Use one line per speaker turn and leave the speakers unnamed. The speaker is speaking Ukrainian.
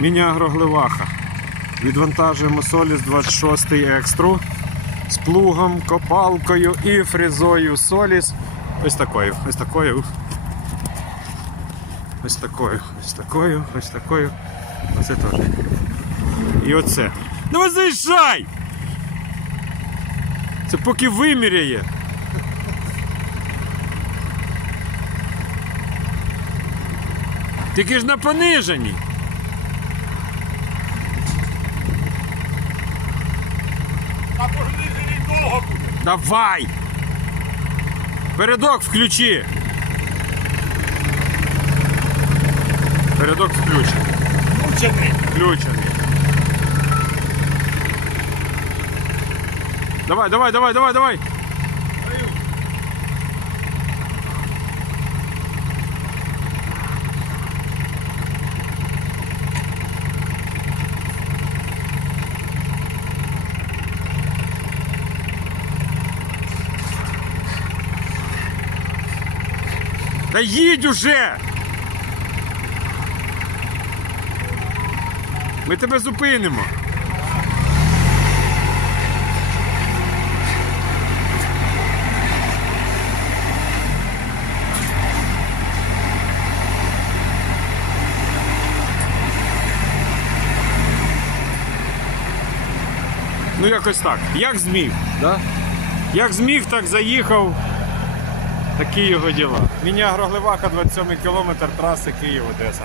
Міні-агрогливаха. Відвантажуємо соліс 26 екстру з плугом, копалкою і фрезою соліс. Ось такою, ось такою. Ось такою, ось такою, ось такою. Оце теж. І оце. Ну заїжджай! Це поки виміряє. Тільки ж на пониженій. Давай! Передок включи. Передок включений.
Мучений.
Включений. Давай, давай, давай, давай, давай. Та їдь уже! Ми тебе зупинимо. Ну якось так. Як зміг, да? Як зміг, так заїхав. Такі його діла. Міні Агрогливаха, 27 кілометр траси Київ-Одеса.